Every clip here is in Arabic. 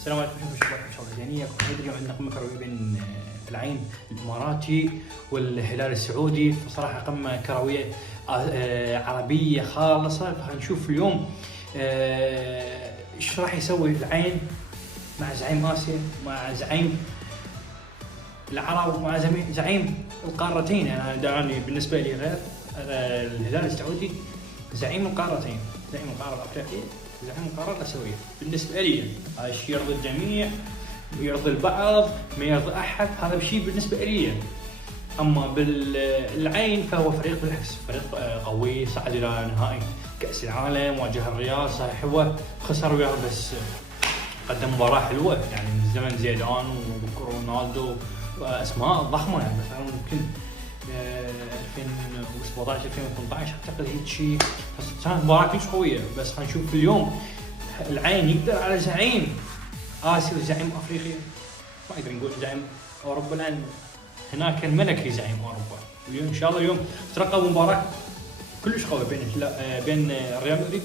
السلام عليكم شباب ان شاء الله زينيكم. اليوم عندنا قمه كرويه بين العين الاماراتي والهلال السعودي. فصراحه قمه كرويه عربيه خالصه. فهنشوف اليوم ايش راح يسوي العين مع زعيم اسيا، مع زعيم العرب، مع زعيم القارتين. انا دعني بالنسبه لي غير الهلال السعودي زعيم القارتين، زعيم القاره الافريقيه، زعيم القاره الاسيويه. بالنسبه لي هذا الشيء يرضي الجميع، يرضي البعض، ما يرضي احد. هذا الشيء بالنسبه لي. اما بالعين فهو فريق بالعكس، فريق قوي، صعد الى نهائي كاس العالم، واجه الرياض. صحيح هو خسر وياه بس قدم مباراه حلوه، يعني من زمن زيدان ورونالدو واسماء ضخمه. يعني مثلا يمكن 2017 2018 اعتقد هيك شيء، كانت مباراه كلش قويه. بس خلينا نشوف اليوم العين يقدر على زعيم اسيا وزعيم افريقيا، ما يقدر نقول زعيم اوروبا لان هناك الملكي زعيم اوروبا. واليوم ان شاء الله اليوم ترقب مباراه كلش قويه بين ريال مدريد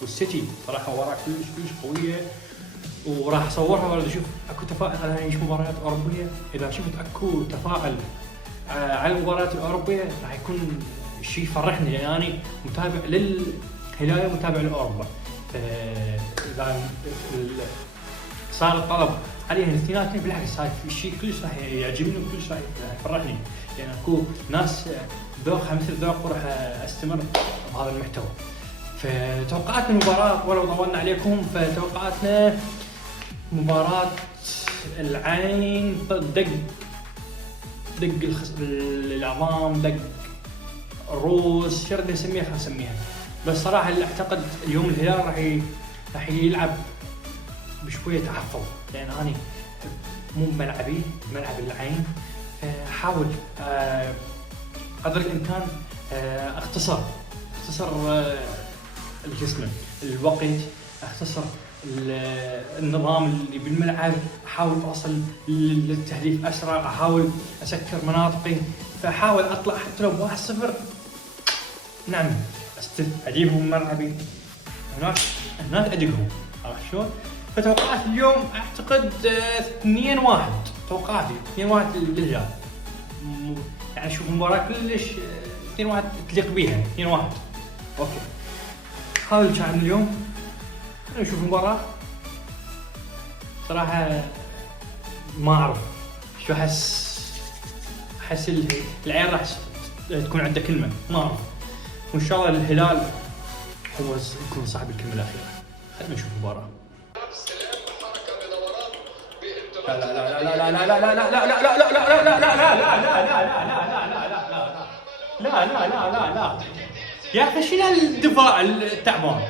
والسيتي. صراحه مباراه كلش قويه، وراح اصورها وراح اشوف اكو تفاعل على هاي مباريات اوروبيه. اذا شفت اكو تفاعل على المباريات الاوروبيه راح يكون شيء يفرحني، لان انا متابع للهلال ومتابع لاوروبا. اذا صار الطلب عليهم الاثنين بالعكس هاي الشيء كلش راح يعجبني وكلش راح يفرحني، لان اكو ناس ذوقها مثل ذوق وراح استمر بهذا المحتوى. فتوقعاتنا المباراه ولو طولنا عليكم، فتوقعاتنا مباراه العين دق العظام، دق الروس، شو بدنا نسميها خلينا نسميها. بس صراحه اللي اعتقد اليوم الهلال راح يلعب بشويه تحفظ، لان انا مو ملعبي، ملعب العين. احاول قدر الامكان اختصر الجسم، الوقت، اختصر النظام اللي بالملعب، احاول اوصل للتهديف اسرع، احاول اسكر مناطقي. فاحاول اطلع حتى لو 1-0 نعم اجيبهم من ملعبي، هناك ادقهم. عرفت شلون؟ فتوقعات اليوم اعتقد 2-1. توقعاتي 2-1 للهلال. يعني اشوف مباراه كلش 2-1 تليق بيها. 2-1 اوكي. هذا اللي كان اليوم. خلينا نشوف المباراة. صراحة ما أعرف شو أحس العين راح تكون عنده كلمة، ما أعرف. وإن شاء الله الهلال هو يكون صاحب الكلمة الأخيرة. خلينا نشوف المباراة. لا لا لا لا لا لا لا لا لا لا لا لا لا لا لا لا لا لا لا يا أخي شنو الدفاع التعبان؟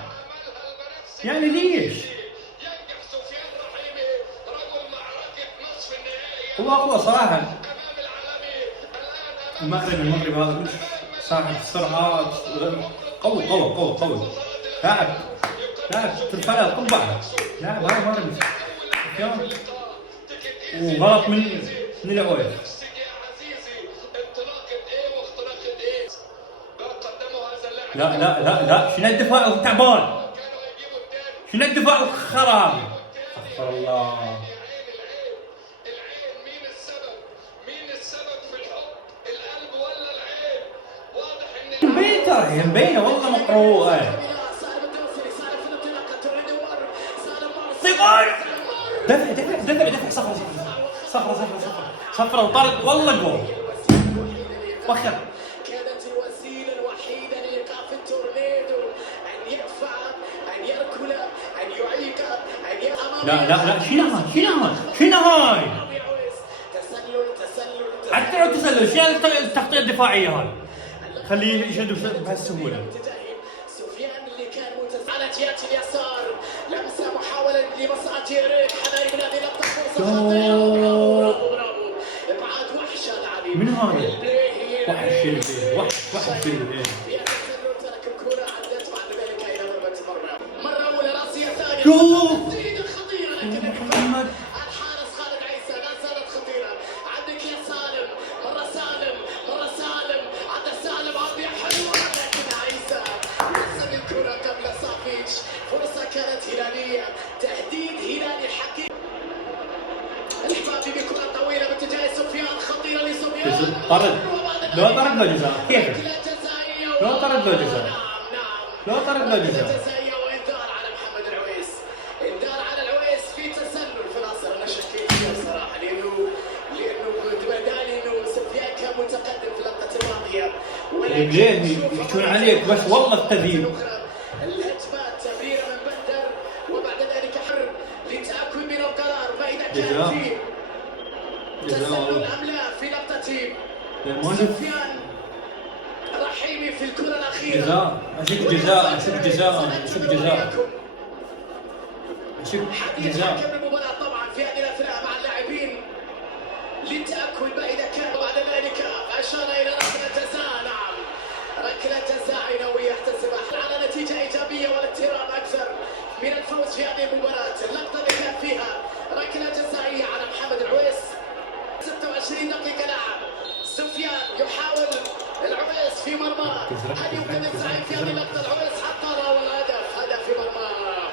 يعني ليش؟ هو أقوى صراحة. المغرب هذا مش صاحب سرعات، قوي. لاعب ترفع القبعة، لاعب هذا مغربي وغلط من العويل. لا شنو الدفاع التعبان؟ شنو الدفاع الخرابي؟ استغفر الله. مين السبب في الحب؟ القلب ولا العين؟ واضح ان مبين، ترى مبينه والله مقروءه. دفع صفرة وطرد والله جول. وخر. كانت الوسيله الوحيده لايقاف التورنيدو ان يدفع، ان يركل، ان يعيق، ان لا شنو هاي؟ حتى لو تسلل شنو التغطيه الدفاعيه هاي؟ خليه يشد بهالسهوله. سفيان اللي كان على جهه اليسار، لمسه محاوله لمسعى تيريك، حنايم من هذه اللقطه فرصه. برافو ابعاد وحشه العبيد. من هذا؟ وحش ترك الكره، عدت بعد ذلك الى ضربه مره اولى راسيه ثانيه. شوف خطيره، لكن محمد الحارس خالد عيسى لا زالت خطيره. عندك يا سالم، مره سالم عند سالم عطيه حلوه، لكن عيسى وصل الكره قبل صافيتش. فرصه كانت هلاليه، تهديد هلالي حقيقي. طرد. لو طرد له جزاء كيف؟ لو طرد له جزاء. لو طرد له جزاء. وانذار على محمد العويس. انذار على العويس في تسلل في الاصل. انا شكيت فيه بصراحه لانه بدالي انه سفيان كان متقدم في اللقطه الماضيه. ولكن يحكون عليك بس والله التبيين. الهجمات تمريره من بندر وبعد ذلك حر للتاكد من القرار فاذا كان في تسلل ام لا في لقطه سفيان رحيمي في الكره الاخيره. جزاء. اشك جزاء. اشك جزاء. اشك جزاء. اشك جزاء. حكم المباراه طبعا في هذه الاثناء مع اللاعبين للتاكد ما اذا كان بعد ذلك اشار الى ركله جزاء. نعم ركله جزاء عينوي يحتسبها على نتيجه ايجابيه والاحترام اكثر من الفوز في هذه المباراه. اللقطه اللي كان فيها ركله جزائيه على محمد العويس. 26 دقيقه لعب. سفيان يحاول العويس في مرماه. هل يمكن الزعيم في هذه اللقطه؟ العويس حط راوي الهدف. هدف في مرماه.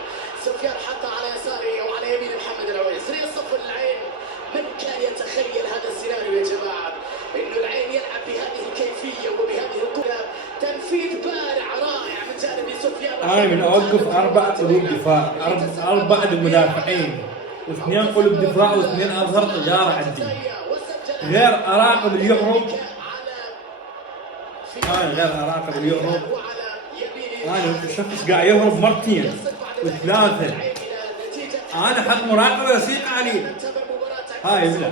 سفيان حط على يساره او على يمين محمد العويس. ليصفر العين. من كان يتخيل هذا السيناريو يا جماعه؟ انه العين يلعب بهذه الكيفيه وبهذه القوه. تنفيذ بارع رائع من جانب سفيان. انا من اوقف 4 قلوب دفاع، 4 مدافعين واثنين قلوب دفاع واثنين اظهر تجاره عندي. غير اراقب اللي يهرب. غير اراقب اللي يهرب. انا شخص قاعد يهرب مرتين وثلاثه. انا حط مراقبه رصيقه عليه. هاي ابلع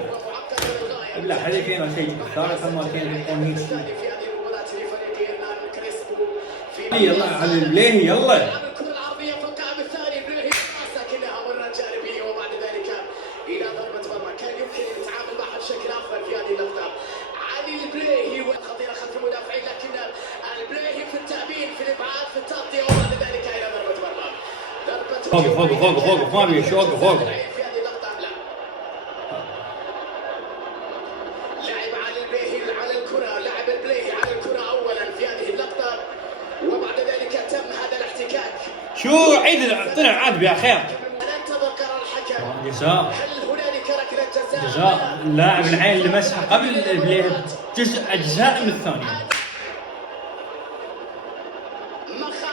ابلع هذا كاين شيء ثالث ما كاين يكون هيك. يلا على البليه يلا. بشكل افضل في هذه اللقطه. علي البليهي والخطيره خلف المدافعين لكن البليهي في التأمين في الابعاد في التغطيه وبعد ذلك الى ضربه مرمى. فوق ما بي شو فوق. في هذه اللقطه لا. لعب علي البليهي على الكره. لعب البليهي على الكره اولا في هذه اللقطه وبعد ذلك تم هذا الاحتكاك. شو عيد طلع عاد يا خير. ننتظر قرار الحكم. جزاء. جزاء. اللاعب العين اللي مسحه قبل البليه جزء اجزاء من الثانيه.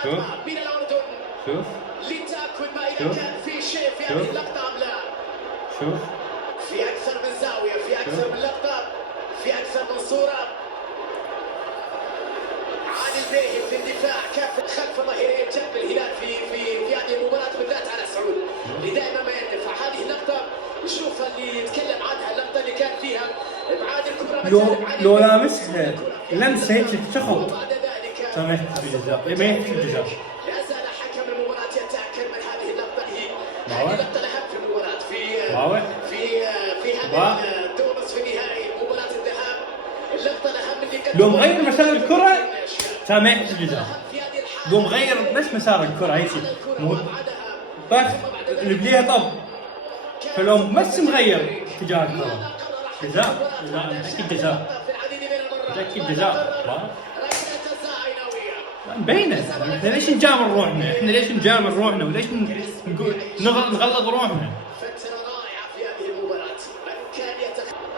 شوف من الاردن. شوف لتاكد ما اذا كان في شيء في هذه اللقطه ام لا. شوف في اكثر من زاويه في اكثر من لقطه في اكثر من صوره. علي البليهي في الدفاع كان خلف ظهيري جنب الهلال في هذه المباراه بالذات على سعود اللي دائما ما يندفع. هذه اللقطه نشوف اللي يتكلم عنها. اللقطه اللي كان فيها ابعاد الكره لو لامسها لمسه هيك تخط ما يحتسب الجزاء. ما يحتسب الجزاء. لا زال حكم المباراه يتاكد من هذه اللقطه. هذه اللقطه الاهم في المباراه في هذا الدور نصف النهائي مباراه الذهاب. اللقطه الاهم اللي لو مغير مسار الكره ما يحتسب الجزاء. لو مغير بس مسار الكره هيك بس اللي طب فلو بس مغير اتجاه الكره جزاء. متاكد جزاء. متاكد جزاء. مبينه. احنا ليش نجامل روحنا؟ احنا ليش نجامل روحنا وليش نقول نغلط روحنا؟ فتره رائعه في هذه المباراه. من كان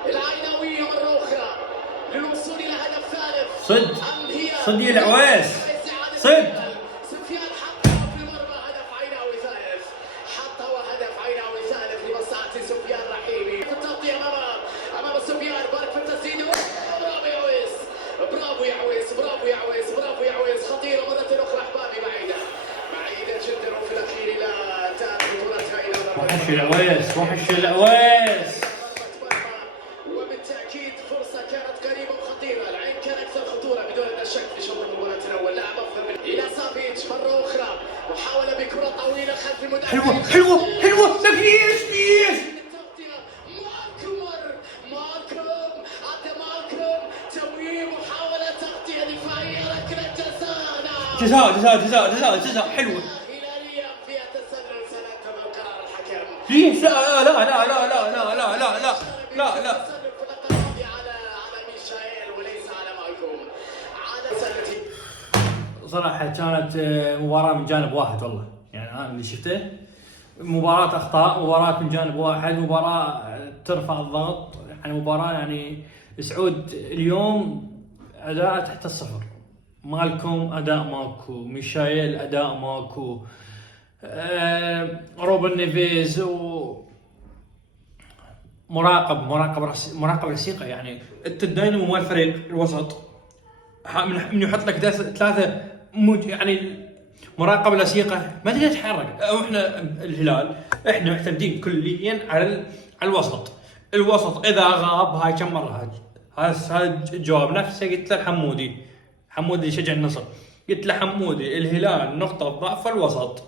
العيناويه مره اخرى للوصول الى هدف ثالث. صد يا العويس صد. سفيان حطها في المرمى. هدف عيناوي ثالث. حطها وهدف عيناوي ثالث لمصلحه سفيان رحيمي. في التغطيه امام سفيان. بارك في التسديد. برافو يا عويس. برافو يا عويس. برافو يا عويس. برافو يا عويس. خطيره مره اخرى احبابي. بعيده جدا وفي الاخير لا تاتي كرتها الى ضربه. وحش العويس. وحش العويس. وبالتاكيد فرصه كانت قريبه وخطيره. العين كان اكثر خطوره بدون ادنى شك في شوط المباراه الاول. لاعب افضل من الى سافيتش مره اخرى وحاول بكره طويله خلف المدافع. حلوه ليش مالكم تمويه محاوله تغطيه دفاعيه. ركله جزاء حلوه. هلاليه فيها تسلل. سننتظر قرار الحكم. ليش لا على ميشائيل وليس على مالكم. صراحه كانت مباراه من جانب واحد والله. يعني انا اللي شفته مباراه اخطاء. مباراه من جانب واحد. مباراه ترفع الضغط. يعني مباراه يعني سعود اليوم اداء تحت الصفر، مالكم اداء ماكو، ميشايل اداء ماكو، روبن نيفيز مراقب رسيقه. يعني انت الداينامو مال الفريق الوسط من يحط لك ثلاثه يعني مراقبه لصيقه ما تقدر تتحرك. او احنا الهلال احنا معتمدين كليا على الوسط. الوسط اذا غاب هاي كم مره هذا الجواب نفسه قلت له حمودي اللي يشجع النصر، قلت له حمودي الهلال نقطه ضعف الوسط،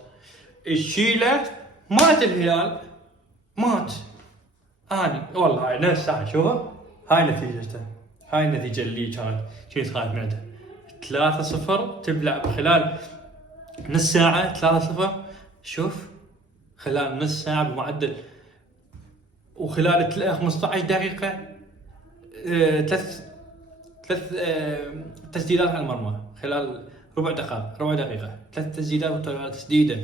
الشيله مات الهلال مات. اني والله هاي نفس ساعه شوفها هاي نتيجته، هاي النتيجه اللي كنت خايف منها. 3-0 تبلع بخلال نص ساعه 3-0. شوف خلال نص ساعه بمعدل، وخلال 15 دقيقه ثلاث تسديدات على المرمى، خلال ربع دقيقه 3 تسديدات وتسديده.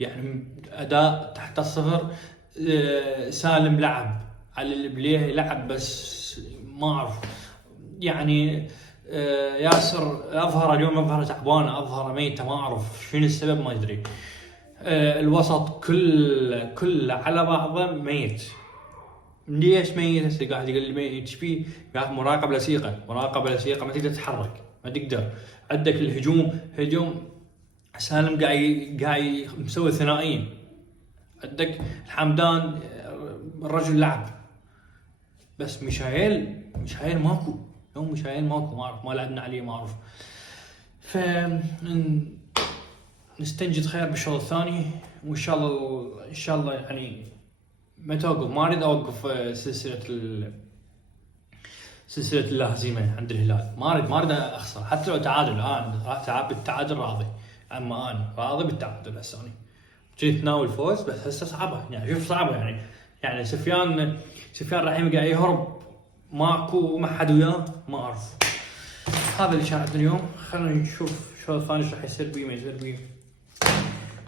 يعني اداء تحت الصفر. سالم لعب على اللي بليه لعب، بس ما اعرف يعني ياسر اظهر اليوم اظهر تعبانه، اظهر ميته، ما اعرف شنو السبب ما ادري. الوسط كل على بعضه ميت. ليش ميت؟ هسه قاعد يقول لي ميت ايش فيه؟ قاعد مراقبه لصيقه ما تقدر تتحرك، ما تقدر. عندك هجوم سالم قاعد مسوي ثنائيا، عندك الحمدان الرجل لعب، بس ميشايل ماكو. يوم ميشايل ماكو، ما اعرف، ما لعبنا عليه، ما اعرف. ف نستنجد خير بالشوط الثاني، وان شاء الله يعني ما توقف. ما اريد اوقف سلسله اللا هزيمه عند الهلال. ما اريد اخسر حتى لو تعادل. بالتعادل راضي، اما انا راضي بالتعادل. هسه انا جيت ناوي الفوز، بس هسه صعبه يعني. شوف صعبه يعني سفيان رحيم قاعد يهرب، ماكو ما حد وياه، ما اعرف. هذا اللي كان عندنا اليوم. خلينا نشوف الشوط الثاني ايش راح يصير بيه ما يصير بيه.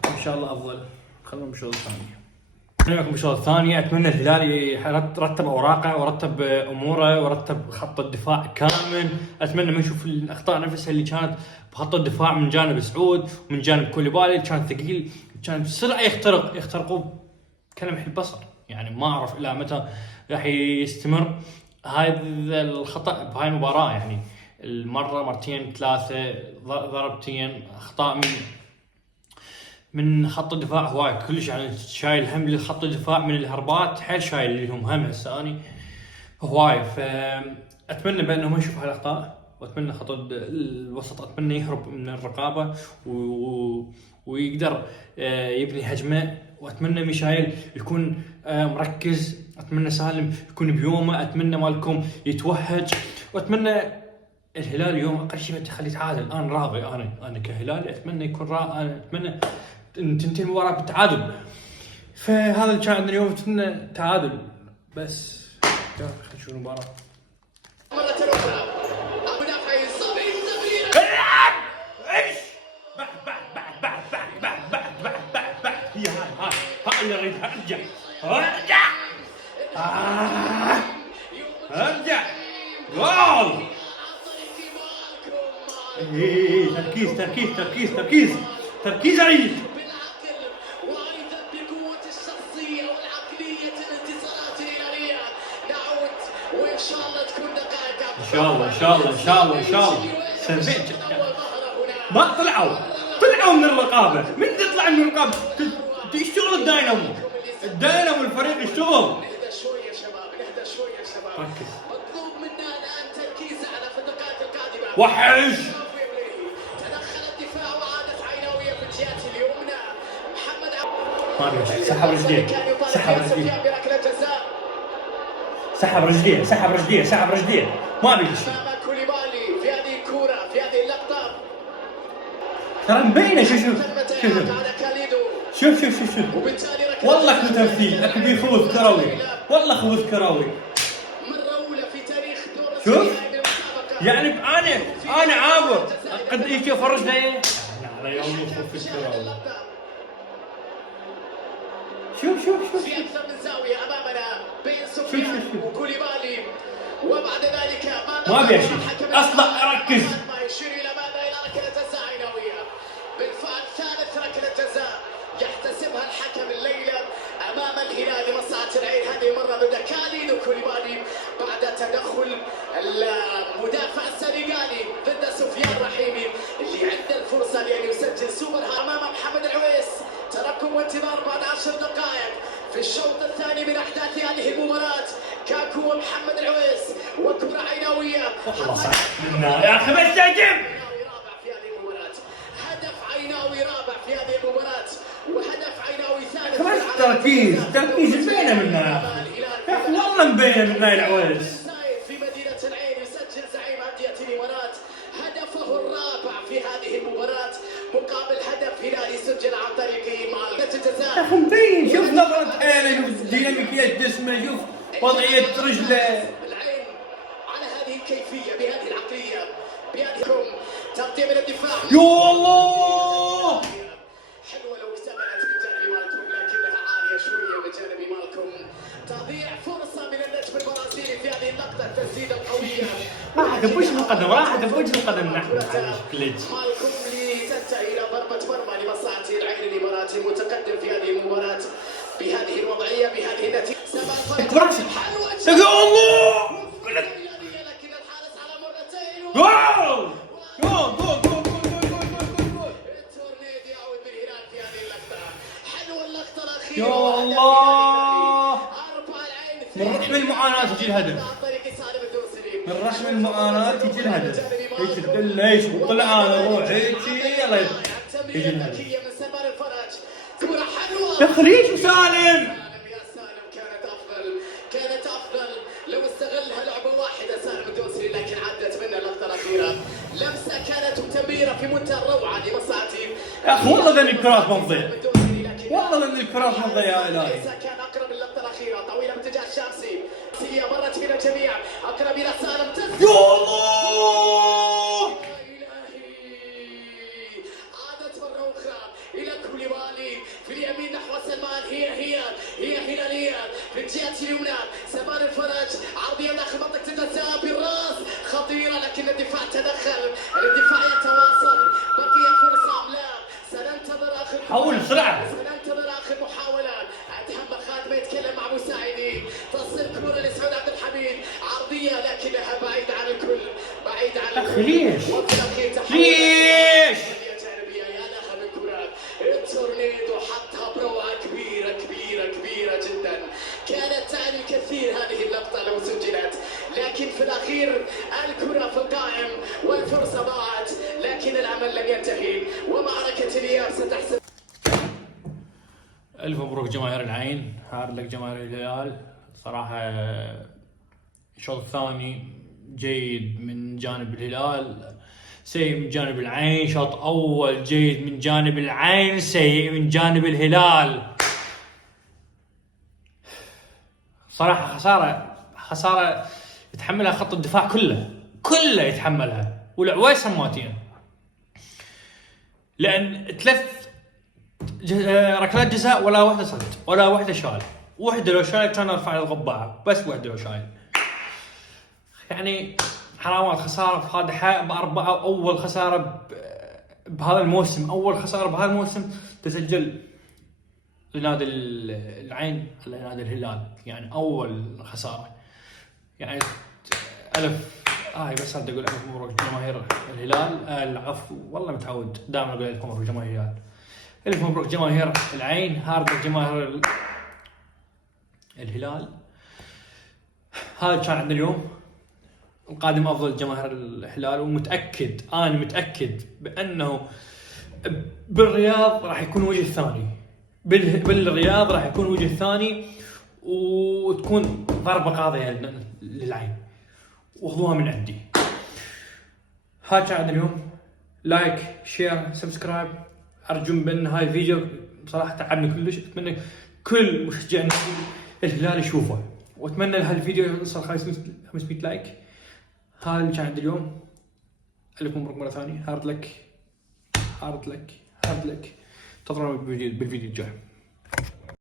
ان شاء الله افضل. خلونا بالشوط الثاني. نراكم بالشوط الثاني. اتمنى الهلال يرتب اوراقه ورتب اموره ورتب خط الدفاع كامل. اتمنى ما نشوف الاخطاء نفسها اللي كانت بخط الدفاع من جانب سعود ومن جانب كوليبالي، كان ثقيل، كان بسرعه يخترقوا كلمح البصر. يعني ما اعرف الى متى راح يستمر هذا الخطا بهاي المباراه. يعني المره مرتين 3 ضربتين اخطاء من خط الدفاع هواي كلش. يعني شايل هم لخط الدفاع من الهربات، حيل شايل لهم هم هسه اني هواي. فاتمنى بانه ما يشوف هالاخطاء، واتمنى خط الوسط اتمنى يهرب من الرقابه ويقدر يبني هجمه. واتمنى ميشايل يكون مركز، اتمنى سالم يكون بيومه، اتمنى مالكم يتوهج، واتمنى الهلال اليوم اقل شيء تخلي يتعادل. انا راضي، انا كهلال اتمنى يكون انا اتمنى تنتهي المباراه بالتعادل. فهذا اللي كان عندنا اليوم، اتمنى تعادل بس. خلينا نشوف المباراه. مرة أخرى مدافع يصلي العب ايش هي هاي اللي اريد. ارجع جول. تركيز اريد. بالعقل وايضا بقوة الشخصية والعقلية الانتصارات الهلالية. نعود وان شاء الله تكون دقائق. ان شاء الله. سبيت ما طلعوا من الرقابة. من تطلع من الرقابة تشتغل الداينامو الفريق يشتغل. نهدى شوية يا شباب. ركز. مطلوب منا الان تركيز على الدقائق القادمة. وحش. تدخل الدفاع وعادت عيناوية في الجهة اليمنى. محمد ما بيجي. سحب رجليه. ما بيجي. كوليبالي في هذه الكرة في هذه اللقطة ترى مبينه. شوف والله اكو تمثيل، اكو بيفوز كروي، والله خوذ كروي. مرة أولى في تاريخ دور شوف يعني انا عابر قد ايش افرج لي على يوم يخوف الكروي. شوف في أكثر من زاوية أمامنا بين سفيان وكوليبالي، وبعد ما ابي اشوف اصلا اركز. ما يشير الى ماذا؟ الى ركله جزاء عيناويه. بالفعل ثالث ركله جزاء يحتسبها الحكم الليله امام الهلال لمصلحه العين. هذه المره ضد كاليدو كوليبالي بعد تدخل المدافع السنغالي ضد سفيان رحيمي اللي عنده الفرصه لان يسجل سوبر امام محمد العويس. ترقب وانتظار بعد 10 دقائق في الشوط الثاني من احداث هذه المباراه. كاكو ومحمد العويس وكره عيناويه. والله صح يا اخي بس تعجب. رابع في هذه المباراه. هدف عيناوي رابع في هذه المباراه وهدف عيناوي ثالث. بس تركيز مبينه منا يا اخي والله مبينه منا العويس. في مدينه العين يسجل زعيم انديه الامارات هدفه الرابع في هذه المباراه مقابل هدف هلالي سجل عن طريق معلقه الجزاء. يا اخي مبين، شوف نظرة عينه، شوف ديناميكية جسمه، شوف وضعية رجله. العين على هذه الكيفيه بهذه العقليه بهذه تغطيه من الدفاع. يا الله حلوه لو اكتملت من جانب مالكم لكنها عاليه شويه من جانب مالكم. تضيع فرصه من النجم البرازيلي في هذه اللقطه التسديده القويه. راحت بوجه القدم، راحت بوجه القدم. نحن مالكم لتنتهي الى ضربه مرمى لمصلحه العين الاماراتي المتقدم في هذه المباراه بهذه الوضعيه بهذه النتيجه. يا الله لكن الحارس على مرتين. جول التورنيدو يعود بالهلال في هذه اللقطه. حلوه اللقطه الاخيره. يا الله 4 العين. من رحم المعاناة تجي الهدف، عن طريق سالم الدوسري. من رحم المعاناة تجي الهدف. هيك تقول ليش وطلع انا اروح هيك يلا يجي الهدف. من سلمان الفرج. كره حلوه. يا اخي ليش سالم؟ يا سالم كانت افضل لو استغلها لعبه واحده سالم الدوسري لكن عدت منه اللقطه الاخيره. لمسه كانت تمريره في منتهى الروعه لمصلحتي. يا اخي والله ذني الكرات ما تضيع، والله ذني الكرات ما تضيع يا الهي. كان اقرب اللقطه الاخيره طويله باتجاه الشامسي. هي مرت الى الجميع اقرب الى سالم. يا الله إلهي عادت مرة أخرى إلى كوليبالي في اليمين نحو سلمان. هي هلالية في الجهة اليمنى. سلمان الفرج عرضية داخل منطقة الجزاء بالراس خطيرة لكن الدفاع تدخل. الدفاع يتواصل. بقي فرصة أم لا؟ سننتظر آخر حول بسرعة. سننتظر آخر محاولة. أدهم خادم يتكلم مع مساعديه. تصل كرة لسعود عبد الحميد عرضية لكنها بعيدة عن الكل. بعيدة عن الكل. ليش؟ ليش؟ يا لها من كرة. التورنيدو حطها بروعة كبيرة جدا. كانت تعني الكثير هذه اللقطة لو سجلت لكن في الأخير الكرة في القائم والفرصة ضاعت لكن العمل لم ينتهي ومعركة الإياب ستحسم. ألف مبروك جماهير العين، هارد لك جماهير الهلال. صراحة الشوط الثاني جيد من جانب الهلال، سيء من جانب العين. شوط أول جيد من جانب العين، سيء من جانب الهلال. صراحة خسارة يتحملها خط الدفاع كله يتحملها، والعويس هماتين. لأن 3 ركلات جزاء ولا واحدة صد ولا واحدة شال. واحدة لو شال كان ارفع القبعة، بس واحدة لو شال. يعني حرامات. خسارة فادحة ب4. أول خسارة بهذا الموسم، أول خسارة بهذا الموسم تسجل لنادي العين على نادي الهلال. يعني أول خسارة. يعني ألف بس أقول ألف مبروك جماهير الهلال. العفو والله متعود دائما أقول لكم مبروك جماهير الهلال. ألف مبروك جماهير العين، هارد جماهير الهلال. هذا كان عندنا اليوم. القادم أفضل جماهير الهلال، ومتأكد أنا متأكد بأنه بالرياض راح يكون وجه ثاني. بالرياض راح يكون وجه ثاني وتكون ضربة قاضية للعين، وخذوها من عندي. هذا كان عندنا اليوم. لايك شير سبسكرايب. أرجو بأن هاي الفيديو بصراحة تعبني كلش. أتمنى كل مشجع الهلال يشوفه، وأتمنى هالفيديو يوصل 500 لايك. هذا اللي كان عندي اليوم. ألف مبروك مرة ثانية. هارد لك. انتظرونا بالفيديو الجاي.